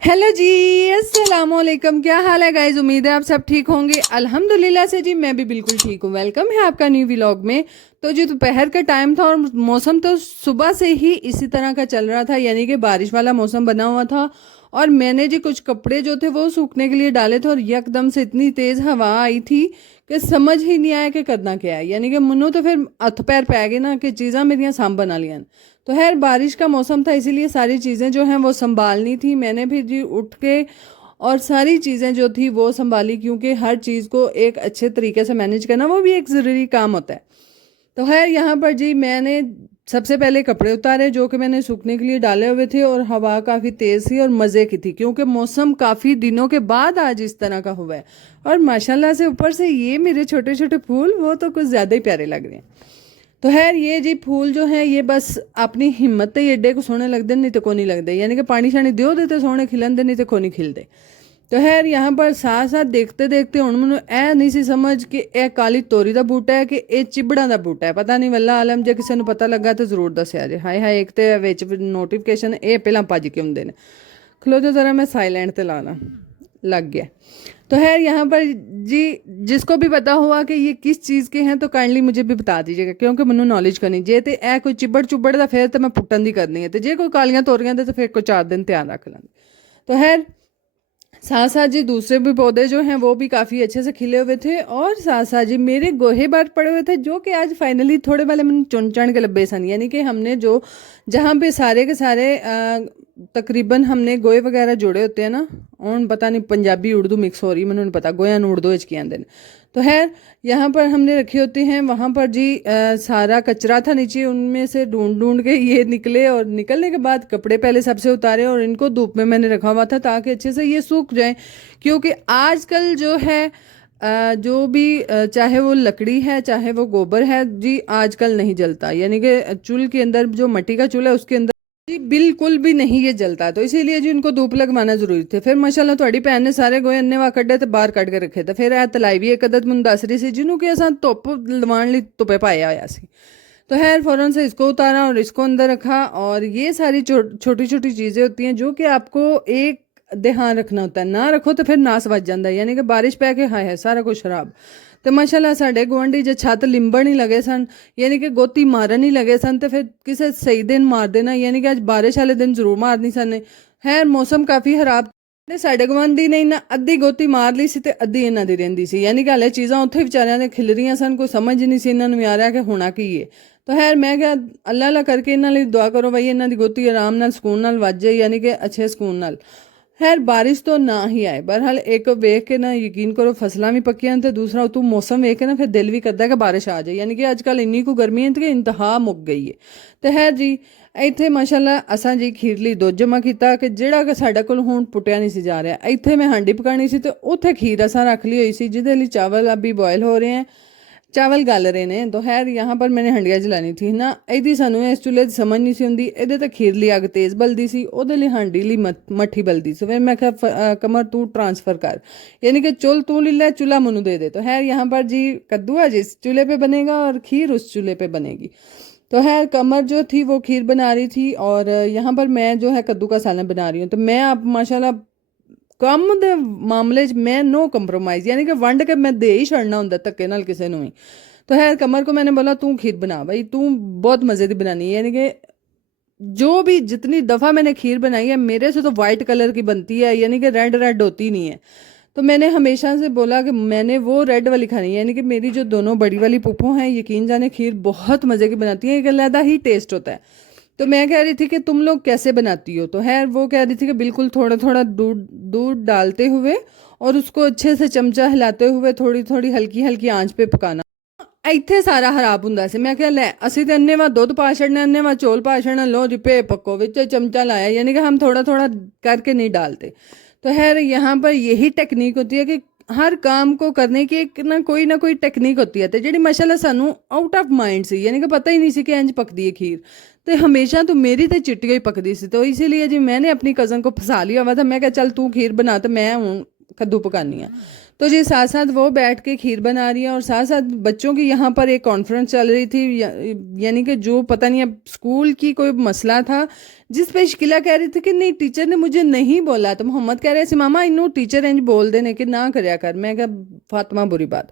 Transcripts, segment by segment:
Hello जी, अस्सलाम वालेकुम। क्या हाल है गाइज? उम्मीद है आप सब ठीक होंगे। अल्हम्दुलिल्लाह से जी मैं भी बिल्कुल ठीक हूँ। वेलकम है आपका न्यू व्लॉग में। तो जो दोपहर का टाइम था और मौसम तो सुबह से ही इसी तरह का चल रहा था, यानी कि बारिश वाला मौसम बना हुआ था। और मैंने जी कुछ कपड़े जो थे वो सूखने के लिए डाले थे और यकदम से इतनी तेज़ हवा आई थी कि समझ ही नहीं आया कि करना क्या है। यानी कि मनो तो फिर हथ पैर पै गए ना कि चीज़ां मेरियां सांभ बना लियां। तो खैर बारिश का मौसम था, इसीलिए सारी चीज़ें जो हैं वो संभालनी थी। मैंने फिर जी उठ के और सारी चीज़ें जो थी वो संभाली, क्योंकि हर चीज़ को एक अच्छे तरीके से मैनेज करना वो भी एक ज़रूरी काम होता है। तो खैर यहाँ पर जी मैंने सबसे पहले कपड़े उतारे जो कि मैंने सूखने के लिए डाले हुए थे, और हवा काफ़ी तेज़ थी और मज़े की थी, क्योंकि मौसम काफ़ी दिनों के बाद आज इस तरह का हुआ है। और माशाल्लाह से ऊपर से ये मेरे छोटे छोटे फूल वो तो कुछ ज़्यादा ही प्यारे लग रहे हैं। तो खैर ये जी फूल जो है ये बस अपनी हिम्मत ते एडे को सोहने लगते नहीं तो को नहीं लगते, यानी कि पानी शानी दियो दे तो सोहने खिलते नहीं तो को नहीं खिलते। तो खैर यहाँ पर साथ साथ देखते देखते हूँ मैनू ए नहीं सी समझ कि यह काली तोरी का बूटा है कि यह चिबड़ा का बूटा है। पता नहीं, वल्ला आलम जे किसी को पता लगा तो जरूर दसिया जे। हाय हाय, एक तो विच नोटिफिकेशन ये पहला भज के आते हैं। खलो जो जरा मैं साइलेंट ते ला ला, लग गया। तो खैर यहाँ पर जी जिसको भी पता हुआ कि ये किस चीज़ के हैं तो काइंडली मुझे भी बता दीजिएगा, क्योंकि मैनू नॉलेज करनी जे तो ए कोई चिबड़ चुबड़ का फिर तो मैं पुट्टन की करनी है, तो जे कोई कालियां तोरियां तो फिर कोई 4 दिन ध्यान रख लेंगे। तो खैर साथ साथ जी दूसरे भी पौधे जो हैं वो भी काफ़ी अच्छे से खिले हुए थे, और साथ साथ जी मेरे गोहे बार पड़े हुए थे जो कि आज फाइनली थोड़े वाले मैंने चुन चण के लब्बे सन। यानी कि हमने जो जहाँ पे सारे के सारे तकरीबन हमने गोहे वगैरह जोड़े होते हैं ना, और पता नहीं पंजाबी उर्दू मिक्स हो रही, मैंने नहीं पता, गोया उर्दू हिचकी आते हैं। तो खैर यहाँ पर हमने रखे होते हैं, वहाँ पर जी सारा कचरा था नीचे, उनमें से ढूंढ ढूंढ के ये निकले, और निकलने के बाद कपड़े पहले सबसे उतारे और इनको धूप में मैंने रखा हुआ था ताकि अच्छे से ये सूख जाए। क्योंकि आजकल जो है जो भी चाहे वो लकड़ी है चाहे वो गोबर है जी आजकल नहीं जलता, यानी कि चूल्हे के अंदर जो मिट्टी का चूल्हा है उसके अंदर जी बिल्कुल भी नहीं ये जलता। तो इसीलिए जी उनको धूप लगवाना जरूरी थे। फिर माशाल्लाह थोड़ी भैन ने सारे गोए अन्ने वा कड्डे ते बाहर कट के रखे थे। फिर ਇਹ ਤਲਾਈ ਵੀ ਇੱਕ ਅਦਦ ਮੈਨੂੰ ਦੱਸ ਰਹੀ ਸੀ ਜਿਹਨੂੰ कि असा धुप लवाने लिए धुपे पाया होया सी। तो खैर फ़ौरन से इसको उतारा और इसको अंदर रखा। और ये सारी छोटी छोटी चीज़ें होती हैं जो कि आपको एक ध्यान रखना होता है, ना रखो तो फिर नास वज जाता है। यानी कि बारिश पै के हाय है सारा कुछ खराब। तो माशाल्लाह साढ़े गुआंढी जो छत लिंबण ही लगे सन, यानी कि गोती मारन ही लगे सन, तो फिर किसी सही दिन मार देना, यानी कि अज बारिश वाले दिन जरूर मारनी सन। खैर मौसम काफ़ी खराब ने साढ़े गुआंढी ने ना अद्धी गोती मार ली सी ते अद्धी इन्हां दी रहिंदी सी, यानी कि हाले चीज़ां उत्थे विचारियां ने खिल रही सन, कोई समझ नहीं सी इन्हां नूं आ रहा कि होना की है। तो खैर मैं क्या अल्लाह अल्लाह करके इन्हां लई दुआ करो भाई इन्हां दी गोती आराम नाल सुकून नाल वज जाए, यानी कि अच्छे सुकून नाल। खैर बारिश तो ना ही आए। बहरहाल एक वेख के ना यकीन करो फसलां भी पक्कियां ते दूसरा तू मौसम वेख के ना फिर दिल भी करता है कि बारिश आ जाए, यानी कि अजकल इन्नी को गर्मी है कि इंतहा मुक गई है। तो खैर जी ਇੱਥੇ ਮਾਸ਼ਾਅੱਲਾ ਅਸਾਂ ਜੀ ਖੀਰਲੀ ਦੁੱਧ ਜਮਾ ਕੀਤਾ ਕਿ ਜਿਹੜਾ ਕਿ ਸਾਡੇ ਕੋਲ ਹੁਣ ਪੁੱਟਿਆ ਨਹੀਂ ਸੀ ਜਾ ਰਿਹਾ। ਇੱਥੇ ਮੈਂ ਹਾਂਡੀ ਪਕਾਣੀ ਸੀ ਤੇ ਉੱਥੇ ਖੀਰ ਅਸਾਂ ਰੱਖ ਲਈ ਹੋਈ ਸੀ ਜਿਹਦੇ ਲਈ ਚਾਵਲ अभी बॉयल हो रहे हैं, चावल गल रहे ने। तो खैर यहाँ पर मैंने हंडिया जलानी थी ना, ਇਹਦੀ ਸਾਨੂੰ ਇਸ ਚੁੱਲ੍ਹੇ ਦੀ ਸਮਝ ਨਹੀਂ ਸੀ ਹੁੰਦੀ, ਇਹਦੇ ਤੇ ਖੀਰਲੀ ਅੱਗ ਤੇਜ਼ ਬਲਦੀ ਸੀ, ਉਹਦੇ ਲਈ ਹਾਂਡੀ ਲਈ ਮੱਠੀ ਬਲਦੀ ਸੀ। ਫਿਰ ਮੈਂ ਕਿਹਾ कमर तू ट्रांसफ़र कर, यानी कि चुल तू ले ले चूल्हा मनु दे दे। तो खैर यहाँ पर जी कद्दू आज इस चूल्हे पे बनेगा और खीर उस चूल्हे पे बनेगी। तो खैर कमर जो थी वो खीर बना रही थी और यहाँ पर मैं जो है कद्दू का सालन बना रही हूँ। तो मैं अब माशाल्लाह ਕੰਮ ਦੇ ਮਾਮਲੇ 'ਚ मैं नो कंप्रोमाइज़, यानी कि वंड के मैं दे ही छड़ना ਹੁੰਦਾ ਧੱਕੇ ਨਾਲ ਕਿਸੇ ਨੂੰ ही। तो खैर कमर को मैंने बोला तू खीर बना भाई, तू बहुत मज़े की बनानी है। यानी कि जो भी जितनी दफ़ा मैंने खीर बनाई है मेरे से तो वाइट कलर की बनती है, यानी कि रेड रेड होती नहीं है। तो मैंने हमेशा से बोला कि मैंने वो रेड वाली खानी है, यानी कि मेरी जो दोनों बड़ी वाली पुप्पो हैं यकीन जाने खीर बहुत मज़े की बनाती हैं, एक अलग ही टेस्ट होता है। तो मैं कह रही थी कि तुम लोग कैसे बनाती हो? तो खैर वो कह रही थी कि बिल्कुल थोड़ा थोड़ा दूध दूध डालते हुए और उसको अच्छे से चमचा हिलाते हुए थोड़ी थोड़ी हल्की हल्की आंच पे पकाना। ਇੱਥੇ ਸਾਰਾ ਖਰਾਬ ਹੁੰਦਾ ਸੀ। ਮੈਂ ਕਿਹਾ ਲੈ ਅਸੀਂ ਤੇ ਅੰਨੇ ਵਾ ਦੁੱਧ ਪਾ ਛੜਨਾ, ਅੰਨੇ ਵਾ ਚੌਲ ਪਾ ਛੜਨਾ, लो जी पे पको ਵਿੱਚ चमचा लाया, यानी कि हम थोड़ा थोड़ा करके नहीं डालते। तो खैर यहाँ पर यही टेक्निक होती है कि हर काम को करने की एक ना कोई टेक्निक होती है, तो जी माशाल्लाह सानू आउट ऑफ माइंड सी, यानी कि पता ही नहीं सी कि इंज पकती है खीर। तो हमेशा तो मेरी तो चिट्टियों ही पकती सी, तो इसीलिए जी मैंने अपनी कज़न को फंसा लिया हुआ था। मैं कहा चल तू खीर बना तो मैं हूँ कद्दू पकानी है। तो जी साथ साथ वो बैठ के खीर बना रही है और साथ साथ बच्चों की यहाँ पर एक कॉन्फ्रेंस चल रही थी, यानी कि जो पता नहीं अब स्कूल की कोई मसला था, जिस पे शिकिला कह रही थी कि नहीं टीचर ने मुझे नहीं बोला, तो मोहम्मद कह रहे थे मामा इनू टीचर इंज बोल देने कि ना करया कर। मैं कहा फातिमा बुरी बात,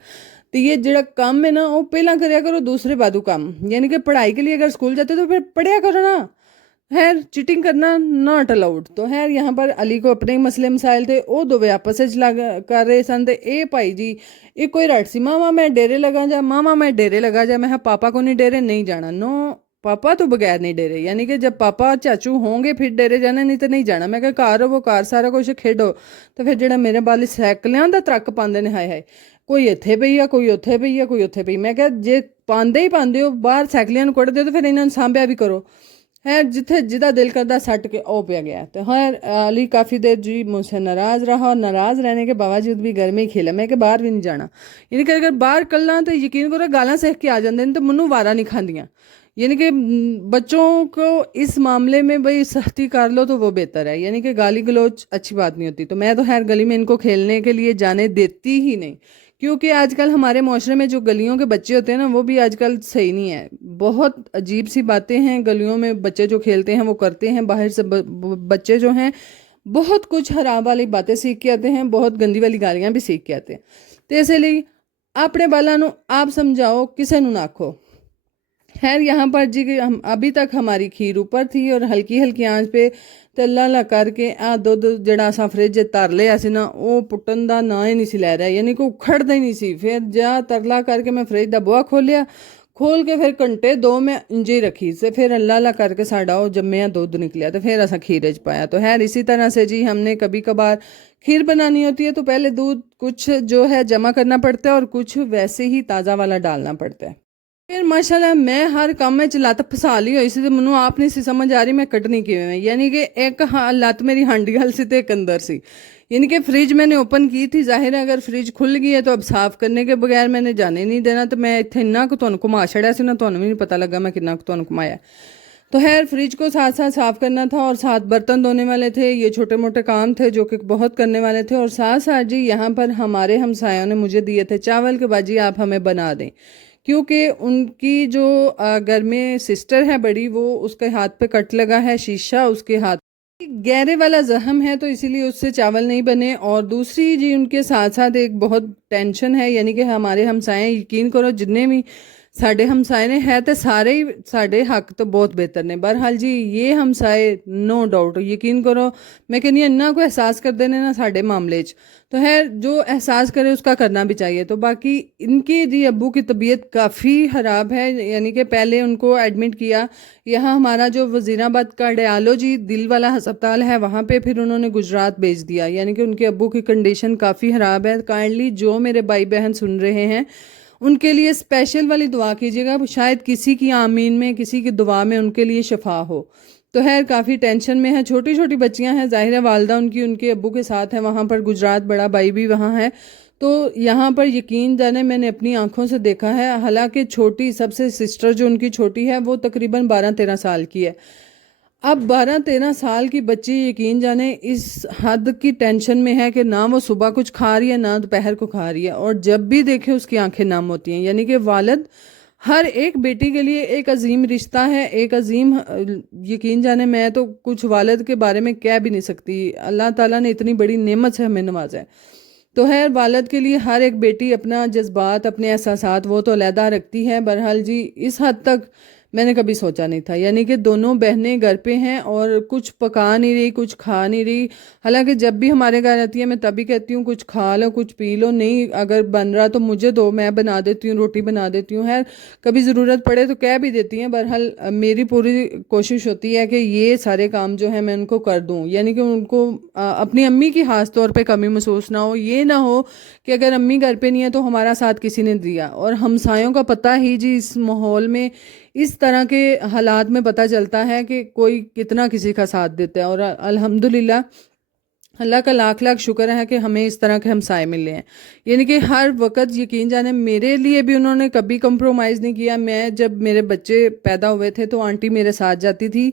तो ये जड़ा काम है ना वो पहला करया करो, दूसरे बादू काम, यानी कि पढ़ाई के लिए अगर स्कूल जाते तो फिर पढ़िया करो ना, खैर चीटिंग करना नॉट अलाउड। तो खैर यहाँ पर अली को अपने मसले मसाइल थे, वो दोवे आपस ਵਿੱਚ लग कर रहे सन, ते ए भाई जी एक कोई रट सी मामा मैं डेरे लगा जा, मामा मैं डेरे लगा जा। मैं पापा को नहीं डेरे नहीं जाना, नो पापा तो बगैर नहीं डेरे, यानी कि जब पापा चाचू होंगे फिर डेरे जाना, नहीं तो नहीं जाना। मैं कहा घर वो घर सारा कुछ खेडो। तो फिर ਜਿਹੜਾ ਮੇਰੇ ਬਾਲ ਸਾਈਕਲਿਆਂ ਦਾ ਟਰੱਕ ਪਾਉਂਦੇ ਨੇ, ਹਾਏ ਹਾਏ ਕੋਈ ਇੱਥੇ ਪਈ ਆ, ਕੋਈ ਉੱਥੇ ਪਈ ਆ, ਕੋਈ ਉੱਥੇ ਪਈ। ਮੈਂ ਕਿਹਾ ਜੇ ਪਾਉਂਦੇ ਹੀ ਪਾਉਂਦੇ ਹੋ ਬਾਹਰ ਸਾਈਕਲਿਆਂ ਨੂੰ ਕੱਢਦੇ ਹੋ ਤਾਂ ਫਿਰ ਇਹਨਾਂ ਨੂੰ ਸਾਂਭਿਆ ਵੀ ਕਰੋ। खैर जिथे जिदा दिल करदा सट के ओ पे गया। तो खैर अली काफ़ी देर जी मुझसे नाराज़ रहा, और नाराज़ रहने के बावजूद भी घर में ही खेला। मैं कि बाहर भी नहीं जाना, यानी कि अगर बाहर कल्ला तो यकीन करो गालां सेक के आ जाते हैं, तो मनु वारा नहीं खांदियाँ। यानी कि बच्चों को इस मामले में भाई सख्ती कर लो तो वो बेहतर है, यानी कि गाली गलोच अच्छी बात नहीं होती। तो मैं तो खैर गली में इनको खेलने के लिए जाने देती ही नहीं, क्योंकि आजकल हमारे माशरे में जो गलियों के बच्चे होते हैं ना वो भी आजकल सही नहीं है। बहुत अजीब सी बातें हैं गलियों में बच्चे जो खेलते हैं वो करते हैं। बाहर से बच्चे जो हैं बहुत कुछ हराम वाली बातें सीख के आते हैं, बहुत गंदी वाली गालियाँ भी सीख के आते हैं। तो इसलिए अपने बालों को आप समझाओ, किसी को ना आखो। खैर यहाँ पर जी हम अभी तक हमारी खीर ऊपर थी और हल्की हल्की आंच पे तल्ला ला करके आ दुध जड़ा असा फ्रिज तर लिया सी ना वो पुट्टन का ना ही नहीं सी लै रहा, यानी कि उखड़ता ही नहीं सी। फिर जा तरला करके मैं फ्रिज का बुआ खोलिया, खोल के फिर घंटे 2 में इंजे ही रखी से, फिर अल्लाह ला करके साड़ा वो जम्मिया दूध निकलिया, तो फिर असा खीर च पाया। तो खैर इसी तरह से जी हमने कभी कभार खीर बनानी होती है तो पहले दूध कुछ जो है जमा करना पड़ता है और कुछ वैसे ही ताज़ा वाला डालना पड़ता है। फिर माशाल्लाह मैं हर काम में लत्त फसा ली हुई सी, तो मैनू आप नहीं सी समझ आ रही मैं कटनी किवें में। यानी कि एक लत्त मेरी हांडी हल सी तो एक अंदर सी, यानी कि फ्रिज मैंने ओपन की थी, जाहिर है अगर फ्रिज खुल गई है तो अब साफ़ करने के बगैर मैंने जाने नहीं देना। तो मैं इत्थे इन्ना को तुहानू घुमा छड़िया सी ना, तुहानू भी नहीं पता लगा मैं कितना तुहानू घुमाया। तो खैर फ्रिज को साथ साथ साफ़ करना था और साथ बर्तन धोने वाले थे, ये छोटे मोटे काम थे जो कि बहुत करने वाले थे। और साथ साथ जी यहाँ पर हमारे हमसायों ने मुझे दिए थे चावल के बाजी आप हमें बना दें, क्योंकि उनकी जो घर में सिस्टर है बड़ी, वो उसके हाथ पे कट लगा है शीशा, उसके हाथ गहरे वाला जख्म है, तो इसीलिए उससे चावल नहीं बने। और दूसरी जी उनके साथ साथ एक बहुत टेंशन है, यानी कि हमारे हमसाए यकीन करो जितने भी साढ़े हमसाए ने है तो सारे ही साढ़े हक तो बहुत बेहतर ने। बहरहाल जी ये हमसाए नो डाउट यकीन करो मैं कहनी इन्ना को एहसास कर देने ना साढ़े मामले च, तो है जो एहसास करे उसका करना भी चाहिए। तो बाकी इनकी जी अब्बू की तबीयत काफ़ी ख़राब है, यानी कि पहले उनको एडमिट किया यहाँ हमारा जो वज़ीराबाद का डायलॉजी दिल वाला अस्पताल है वहाँ पे, फिर उन्होंने गुजरात भेज दिया, यानी कि उनके अब्बू की कंडीशन काफ़ी ख़राब है। काइंडली जो मेरे भाई बहन सुन रहे हैं उनके लिए स्पेशल वाली दुआ कीजिएगा, शायद किसी की आमीन में किसी की दुआ में उनके लिए शफा हो। तो खैर काफ़ी टेंशन में है, छोटी छोटी बच्चियां हैं, ज़ाहिर है वालदा उनकी उनके अब्बू के साथ है वहाँ पर गुजरात, बड़ा भाई भी वहाँ है। तो यहाँ पर यकीन जाने मैंने अपनी आंखों से देखा है, हालांकि छोटी सबसे सिस्टर जो उनकी छोटी है वो तकरीबन 12-13 साल की है। अब 12-13 साल की बच्ची यकीन जाने इस हद की टेंशन में है कि ना वो सुबह कुछ खा रही है ना दोपहर को खा रही है, और जब भी देखे उसकी आंखें नम होती हैं। यानी कि वालिद हर एक बेटी के लिए एक अजीम रिश्ता है, एक अजीम यकीन जाने मैं तो कुछ वालिद के बारे में कह भी नहीं सकती। अल्लाह ताला ने इतनी बड़ी नेमत से हमें नवाजा है। तो है वालिद के लिए हर एक बेटी अपना जज्बात अपने एहसासात वो तो अलहदा रखती है। बहरहाल जी इस हद तक मैंने कभी सोचा नहीं था, यानी कि दोनों बहनें घर पे हैं और कुछ पका नहीं रही कुछ खा नहीं रही। हालांकि जब भी हमारे घर आती है मैं तभी कहती हूँ कुछ खा लो कुछ पी लो, नहीं अगर बन रहा तो मुझे दो, मैं बना देती हूँ, रोटी बना देती हूँ। है कभी ज़रूरत पड़े तो कह भी देती हैं। बहरहाल मेरी पूरी कोशिश होती है कि ये सारे काम जो है मैं उनको कर दूँ, यानी कि उनको अपनी अम्मी की खास तौर पर कमी महसूस ना हो। ये ना हो कि अगर अम्मी घर पे नहीं है तो हमारा साथ किसी ने दिया। और हमसायों का पता ही जी इस माहौल में इस तरह के हालात में पता चलता है कि कोई कितना किसी का साथ देता है। और अल्हम्दुलिल्लाह अल्लाह का लाख लाख शुक्र है कि हमें इस तरह के हमसाए मिले हैं, यानी कि हर वक्त यकीन जाने मेरे लिए भी उन्होंने कभी कंप्रोमाइज़ नहीं किया। मैं जब मेरे बच्चे पैदा हुए थे तो आंटी मेरे साथ जाती थी,